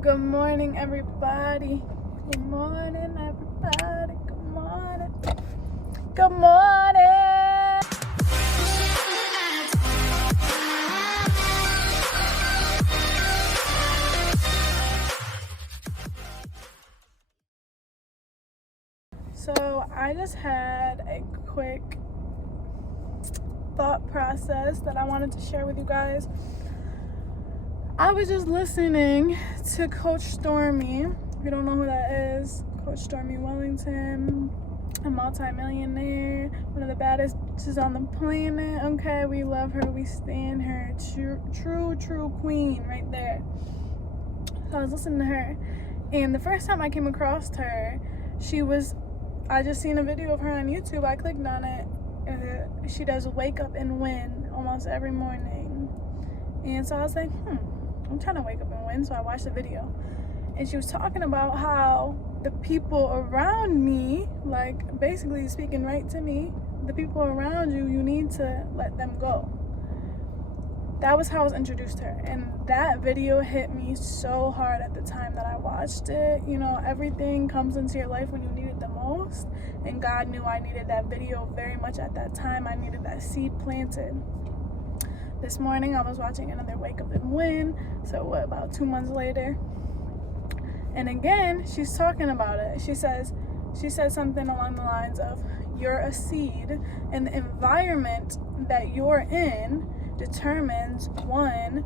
Good morning, everybody. Good morning, everybody. Good morning. Good morning. So I just had a quick thought process that I wanted to share with you guys. I was just listening to Coach Stormy. If you don't know who that is, Coach Stormy Wellington, a multi-millionaire, one of the baddest bitches on the planet. Okay, we love her, we stand her. True queen right there. So I was listening to her, and the first time I came across her, I just seen a video of her on YouTube. I clicked on it, and she does wake up and win almost every morning. And so I was like, I'm trying to wake up and win. So I watched the video, and she was talking about how the people around me, like basically speaking right to me, the people around you, you need to let them go. That was how I was introduced to her, and that video hit me so hard at the time that I watched it. You know, everything comes into your life when you need it the most, and God knew I needed that video very much at that time. I needed that seed planted. This morning I was watching another Wake Up and Win, so about 2 months later, and again she's talking about it. She said something along the lines of, you're a seed, and the environment that you're in determines, one,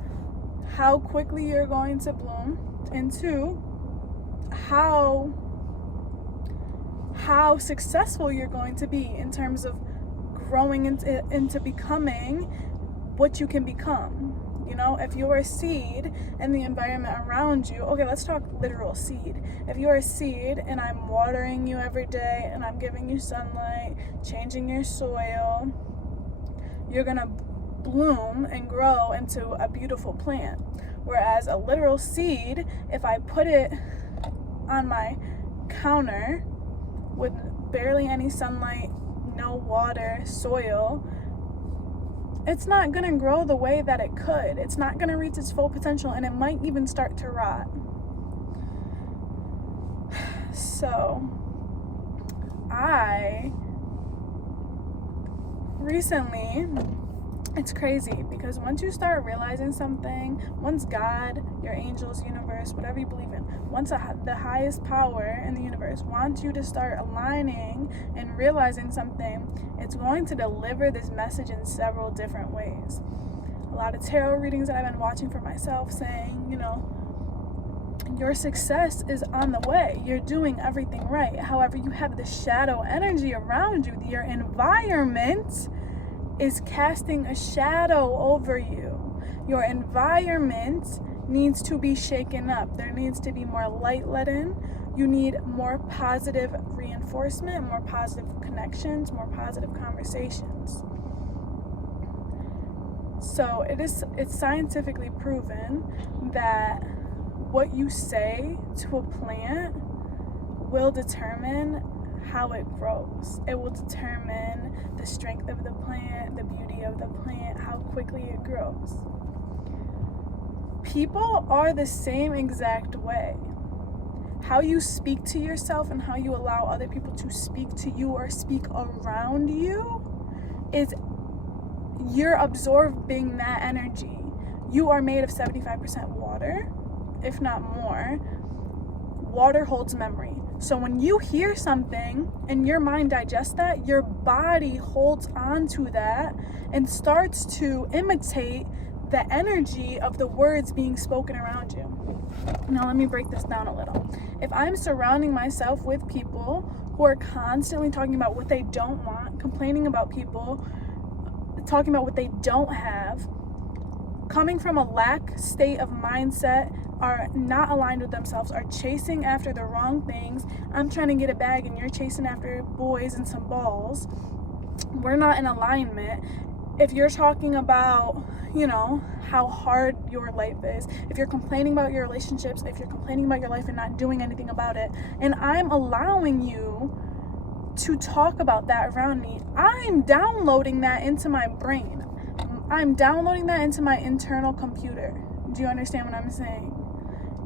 how quickly you're going to bloom, and two, how successful you're going to be in terms of growing into becoming what you can become. You know, if you're a seed and the environment around you, okay, let's talk literal seed. If you're a seed and I'm watering you every day and I'm giving you sunlight, changing your soil, you're gonna bloom and grow into a beautiful plant. Whereas a literal seed, if I put it on my counter with barely any sunlight, no water, soil, it's not gonna grow the way that it could. It's not gonna reach its full potential, and it might even start to rot. So it's crazy, because once you start realizing something, once God, your angels, universe, whatever you believe in, once the highest power in the universe wants you to start aligning and realizing something, it's going to deliver this message in several different ways. A lot of tarot readings that I've been watching for myself saying, you know, your success is on the way. You're doing everything right. However, you have the shadow energy around you. Your environment is casting a shadow over you. Your environment needs to be shaken up. There needs to be more light let in. You need more positive reinforcement, more positive connections, more positive conversations. So it's scientifically proven that what you say to a plant will determine how it grows. It will determine the strength of the plant, the beauty of the plant, how quickly it grows. People are the same exact way. How you speak to yourself and how you allow other people to speak to you or speak around you is, you're absorbing that energy. You are made of 75% water, if not more. Water holds memory. So when you hear something and your mind digests that, your body holds on to that and starts to imitate the energy of the words being spoken around you. Now let me break this down a little. If I'm surrounding myself with people who are constantly talking about what they don't want, complaining about people, talking about what they don't have, coming from a lack state of mindset, are not aligned with themselves, are chasing after the wrong things. I'm trying to get a bag and you're chasing after boys and some balls. We're not in alignment. If you're talking about, you know, how hard your life is, if you're complaining about your relationships, if you're complaining about your life and not doing anything about it, and I'm allowing you to talk about that around me, I'm downloading that into my brain. I'm downloading that into my internal computer. Do you understand what I'm saying?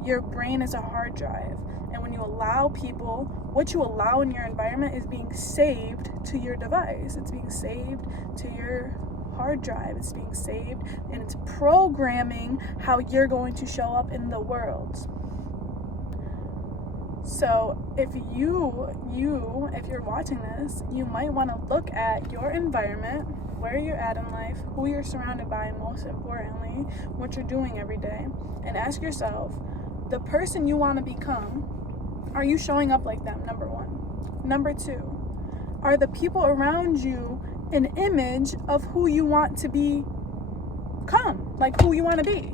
Your brain is a hard drive. And when you allow people, what you allow in your environment is being saved to your device. It's being saved to your hard drive. It's being saved, and it's programming how you're going to show up in the world. So if you're watching this, you might want to look at your environment, where you're at in life, who you're surrounded by, and most importantly, what you're doing every day, and ask yourself, the person you want to become, are you showing up like them? Number one. Number two, are the people around you an image of who you want to become, like who you want to be?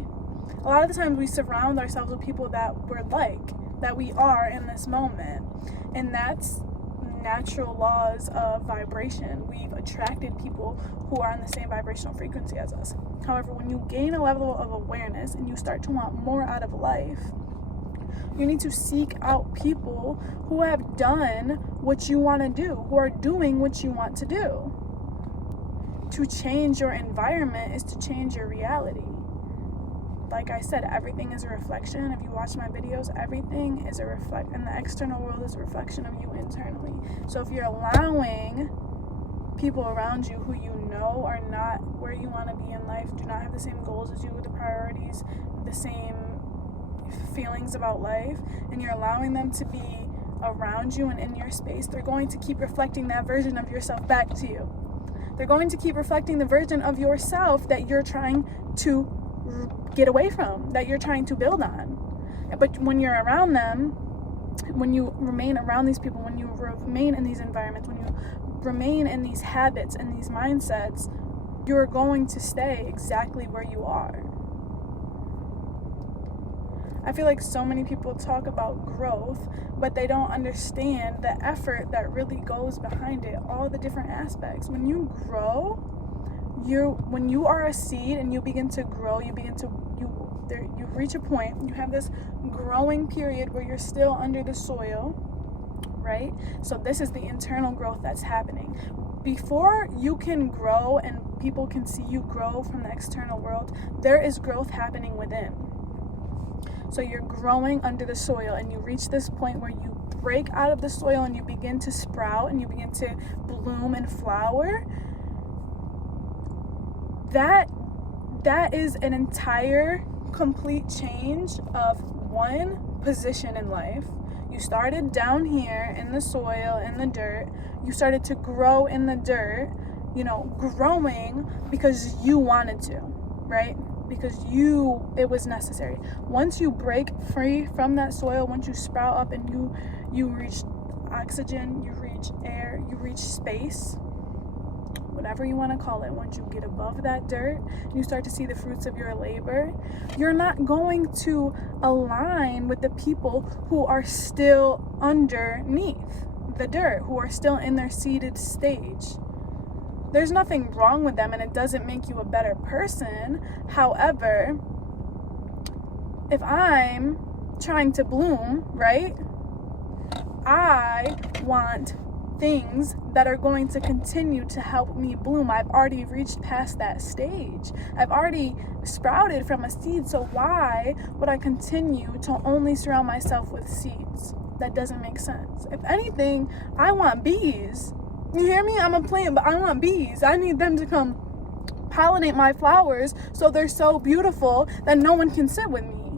A lot of the times we surround ourselves with people that we're like, that we are in this moment, and that's natural laws of vibration. We've attracted people who are on the same vibrational frequency as us. However, when you gain a level of awareness and you start to want more out of life, you need to seek out people who have done what you want to do, who are doing what you want to do. To change your environment is to change your reality. Like I said, everything is a reflection. If you watch my videos, everything is a reflection, and the external world is a reflection of you internally. So if you're allowing people around you who you know are not where you want to be in life, do not have the same goals as you, the priorities, the same feelings about life, and you're allowing them to be around you and in your space, they're going to keep reflecting that version of yourself back to you. They're going to keep reflecting the version of yourself that you're trying to get away from, that you're trying to build on. But when you're around them, when you remain around these people, when you remain in these environments, when you remain in these habits and these mindsets, you're going to stay exactly where you are. I feel like so many people talk about growth, but they don't understand the effort that really goes behind it, all the different aspects. When you grow, when you are a seed and you begin to grow, you reach a point, you have this growing period where you're still under the soil, right? So this is the internal growth that's happening. Before you can grow and people can see you grow from the external world, there is growth happening within. So you're growing under the soil, and you reach this point where you break out of the soil and you begin to sprout and you begin to bloom and flower. That is an entire complete change of one position in life. You started down here in the soil, in the dirt. You started to grow in the dirt, growing because you wanted to, right? Because it was necessary. Once you break free from that soil, once you sprout up and you reach oxygen, you reach air, you reach space, whatever you want to call it, once you get above that dirt and you start to see the fruits of your labor, you're not going to align with the people who are still underneath the dirt, who are still in their seeded stage. There's nothing wrong with them, and it doesn't make you a better person. However, if I'm trying to bloom, right, I want things that are going to continue to help me bloom. I've already reached past that stage. I've already sprouted from a seed, so why would I continue to only surround myself with seeds? That doesn't make sense. If anything, I want bees. You hear me? I'm a plant, but I want bees. I need them to come pollinate my flowers so they're so beautiful that no one can sit with me.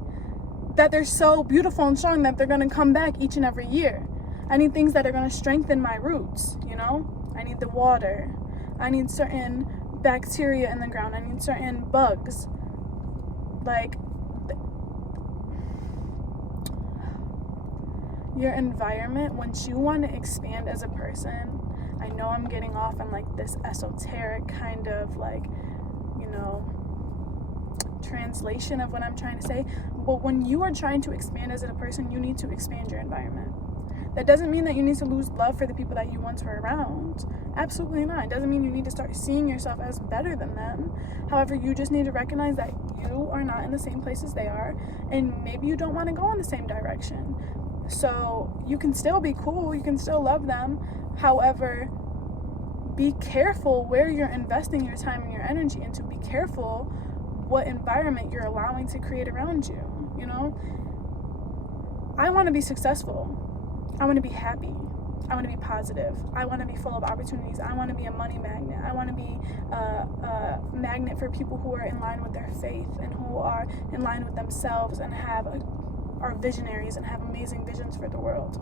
That they're so beautiful and strong that they're going to come back each and every year. I need things that are going to strengthen my roots, I need the water. I need certain bacteria in the ground. I need certain bugs. Your environment, once you want to expand as a person, I know I'm getting off on this esoteric kind of translation of what I'm trying to say, but when you are trying to expand as a person, you need to expand your environment. That doesn't mean that you need to lose love for the people that you once were around. Absolutely not. It doesn't mean you need to start seeing yourself as better than them. However, you just need to recognize that you are not in the same place as they are, and maybe you don't want to go in the same direction. So you can still be cool, you can still love them. However, be careful where you're investing your time and your energy into. Be careful what environment you're allowing to create around you. I want to be successful. I want to be happy. I want to be positive. I want to be full of opportunities. I want to be a money magnet. I want to be a magnet for people who are in line with their faith and who are in line with themselves and are visionaries and have amazing visions for the world.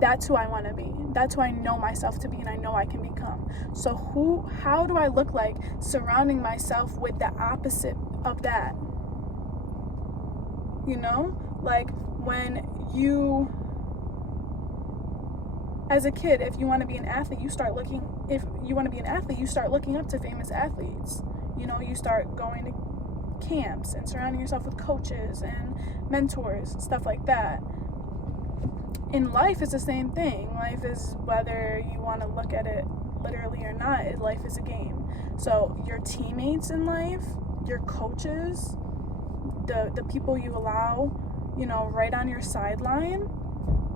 That's who I want to be. That's who I know myself to be and I know I can become. So how do I look like surrounding myself with the opposite of that? You know, like when you, as a kid, if you want to be an athlete, you start looking up to famous athletes. You know, you start going to camps and surrounding yourself with coaches and mentors, stuff like that. In life, it's the same thing. Life is, whether you want to look at it literally or not, life is a game. So your teammates in life, your coaches, the people you allow, you know, right on your sideline,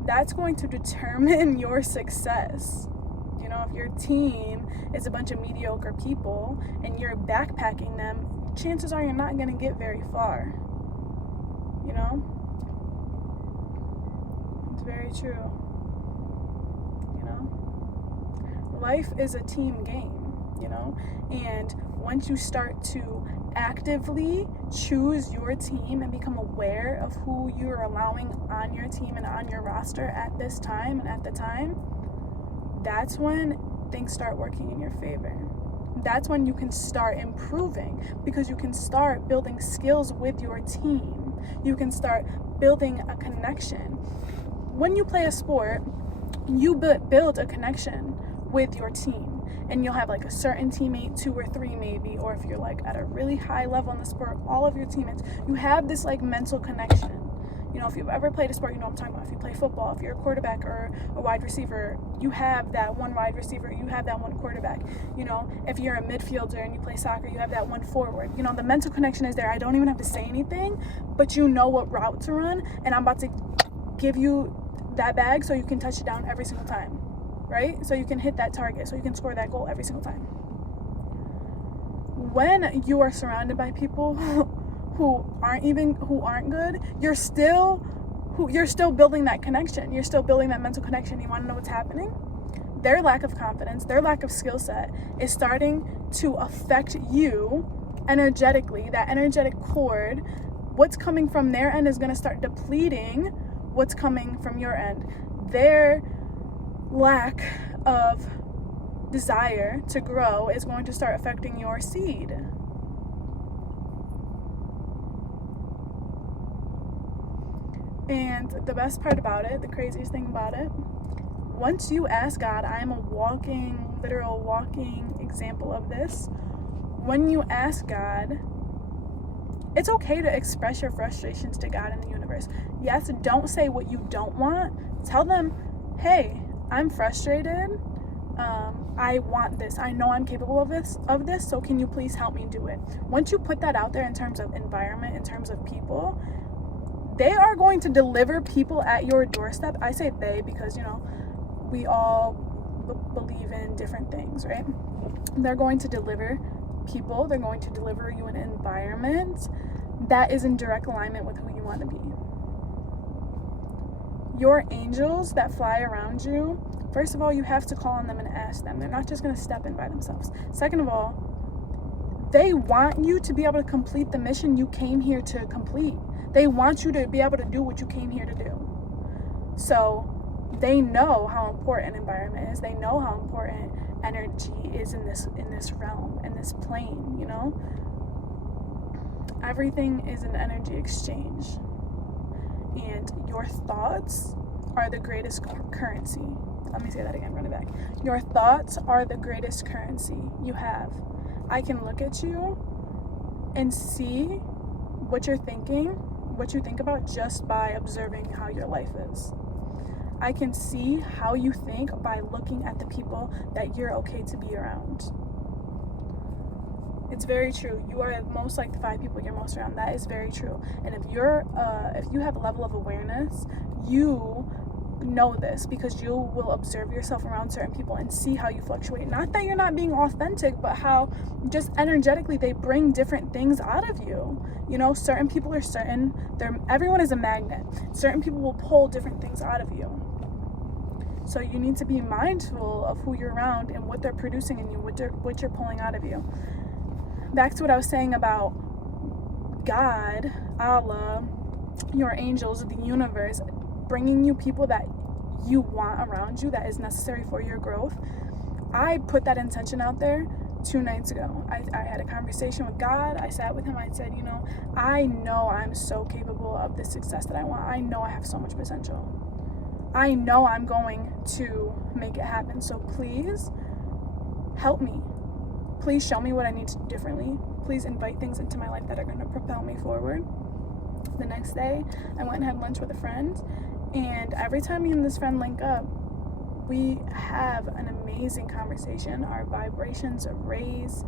that's going to determine your success. You know, if your team is a bunch of mediocre people and you're backpacking them, chances are you're not going to get very far. You know? It's very true. You know? Life is a team game, you know? And once you start to actively choose your team and become aware of who you're allowing on your team and on your roster at this time and at the time, that's when things start working in your favor. That's when you can start improving, because you can start building skills with your team. You can start building a connection. When you play a sport, you build a connection with your team. And you'll have like a certain teammate, 2 or 3 maybe, or if you're like at a really high level in the sport, all of your teammates, you have this like mental connection. You know, if you've ever played a sport, you know what I'm talking about. If you play football, if you're a quarterback or a wide receiver, you have that one wide receiver, you have that one quarterback. You know, if you're a midfielder and you play soccer, you have that one forward. You know, the mental connection is there. I don't even have to say anything, but you know what route to run, and I'm about to give you that bag so you can touch it down every single time. Right? So you can hit that target, so you can score that goal every single time. When you are surrounded by people who aren't good, you're still building that connection. You're still building that mental connection. You want to know what's happening? Their lack of confidence, their lack of skill set is starting to affect you energetically. That energetic cord, what's coming from their end is going to start depleting what's coming from your end. Their lack of desire to grow is going to start affecting your seed. And the best part about it, the craziest thing about it, once you ask God, I'm a literal walking example of this. When you ask God, it's okay to express your frustrations to God and the universe. Yes, don't say what you don't want. Tell them, hey, I'm frustrated. I want this. I know I'm capable of this, so can you please help me do it? Once you put that out there in terms of environment, in terms of people, they are going to deliver people at your doorstep. I say they because, you know, we all believe in different things, right? They're going to deliver people. They're going to deliver you an environment that is in direct alignment with who you want to be. Your angels that fly around you, first of all, you have to call on them and ask them. They're not just going to step in by themselves. Second of all, they want you to be able to complete the mission you came here to complete. They want you to be able to do what you came here to do. So they know how important environment is. They know how important energy is in this realm, in this plane, you know? Everything is an energy exchange. And your thoughts are the greatest currency. Let me say that again, run it back. Your thoughts are the greatest currency you have. I can look at you and see what you're thinking, what you think about, just by observing how your life is. I can see how you think by looking at the people that you're okay to be around. It's very true. You are most like the 5 people you're most around. That is very true. And if you have a level of awareness, you know this because you will observe yourself around certain people and see how you fluctuate. Not that you're not being authentic, but how just energetically they bring different things out of you. You know, certain people are certain. Everyone is a magnet. Certain people will pull different things out of you. So you need to be mindful of who you're around and what they're producing in you, what you're pulling out of you. Back to what I was saying about God, Allah, your angels, the universe, bringing you people that you want around you, that is necessary for your growth. I put that intention out there 2 nights ago. I had a conversation with God. I sat with him. I said, I know I'm so capable of the success that I want. I know I have so much potential. I know I'm going to make it happen. So please help me. Please show me what I need to do differently. Please invite things into my life that are going to propel me forward. The next day, I went and had lunch with a friend. And every time me and this friend link up, we have an amazing conversation. Our vibrations raise.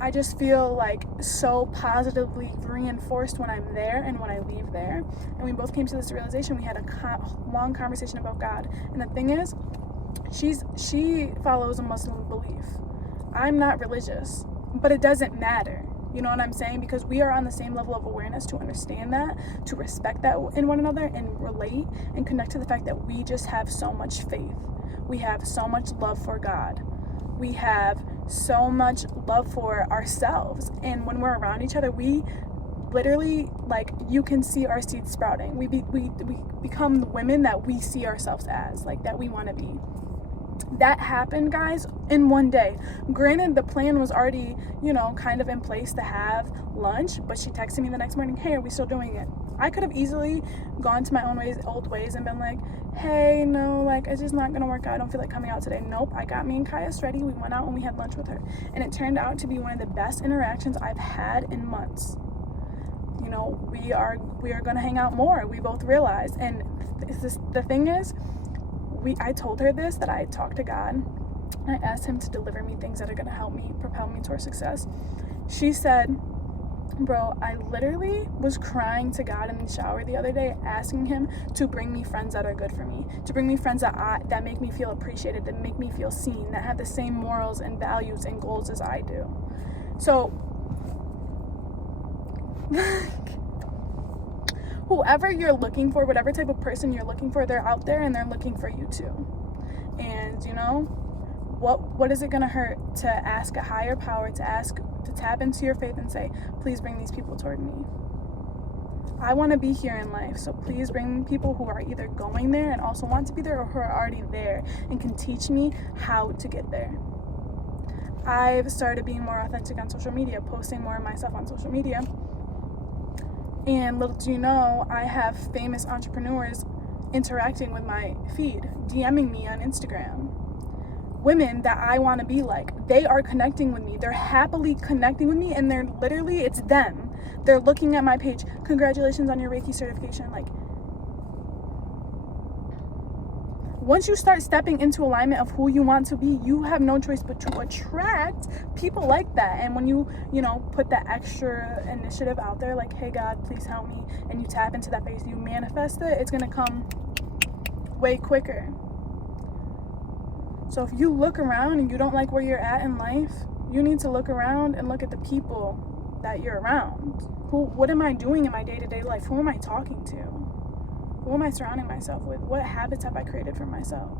I just feel like so positively reinforced when I'm there and when I leave there. And we both came to this realization. We had a long conversation about God. And the thing is, she follows a Muslim belief. I'm not religious, but it doesn't matter. You know what I'm saying? Because we are on the same level of awareness to understand that, to respect that in one another, and relate and connect to the fact that we just have so much faith. We have so much love for God. We have so much love for ourselves. And when we're around each other, we literally, like, you can see our seeds sprouting. We become the women that we see ourselves as, like, that we want to be. That happened, guys, in one day. Granted, the plan was already, kind of in place to have lunch, but she texted me the next morning, hey, are we still doing it? I could have easily gone to my old ways and been like, hey, no, like, it's just not gonna work out. I don't feel like coming out today. Nope, I got me and Kaius ready. We went out and we had lunch with her. And it turned out to be one of the best interactions I've had in months. We are gonna hang out more. We both realized. And the thing is, I told her this, that I talked to God. I asked him to deliver me things that are going to help me, propel me towards success. She said, bro, I literally was crying to God in the shower the other day, asking him to bring me friends that are good for me, to bring me friends that make me feel appreciated, that make me feel seen, that have the same morals and values and goals as I do. So, whoever you're looking for, whatever type of person you're looking for, they're out there and they're looking for you too. And what is it gonna hurt to ask a higher power, to tap into your faith and say, please bring these people toward me. I want to be here in life, so please bring people who are either going there and also want to be there, or who are already there and can teach me how to get there. I've started being more authentic on social media, posting more of myself on social media. And little do you know, I have famous entrepreneurs interacting with my feed, DMing me on Instagram. Women that I want to be like, they are connecting with me. They're happily connecting with me, and they're literally, it's them. They're looking at my page. Congratulations on your Reiki certification. Like, once you start stepping into alignment of who you want to be, you have no choice but to attract people like that. And when you put that extra initiative out there, like, hey, God, please help me, and you tap into that face, you manifest it, it's going to come way quicker. So if you look around and you don't like where you're at in life, you need to look around and look at the people that you're around. What am I doing in my day-to-day life? Who am I talking to? Who am I surrounding myself with? What habits have I created for myself?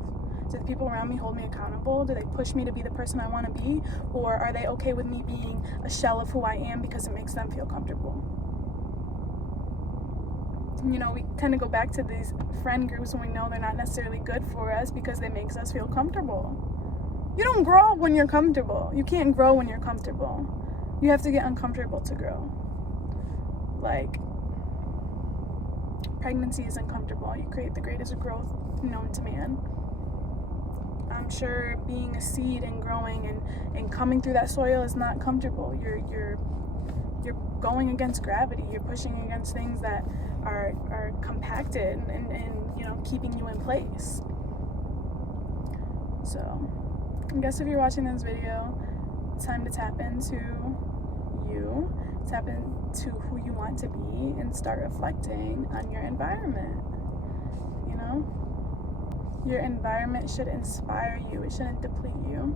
Do the people around me hold me accountable? Do they push me to be the person I want to be? Or are they okay with me being a shell of who I am because it makes them feel comfortable? We kind of go back to these friend groups when we know they're not necessarily good for us because they makes us feel comfortable. You don't grow when you're comfortable. You can't grow when you're comfortable. You have to get uncomfortable to grow. Like, pregnancy is uncomfortable. You create the greatest growth known to man. I'm sure being a seed and growing and coming through that soil is not comfortable. You're going against gravity. You're pushing against things that are compacted and keeping you in place. So I guess if you're watching this video, it's time to tap into you, tap into who you want to be, and start reflecting on your environment. know? Your environment should inspire you. It shouldn't deplete you.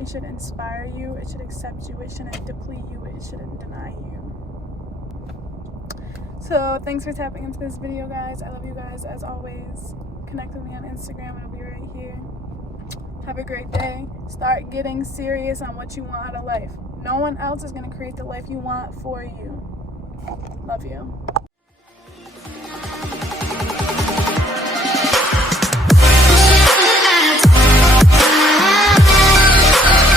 It should inspire you. It should accept you. It shouldn't deplete you. It shouldn't deny you. So thanks for tapping into this video, guys. I love you guys as always. Connect with me on Instagram. It'll be right here. Have a great day. Start getting serious on what you want out of life. No one else is going to create the life you want for you. Love you.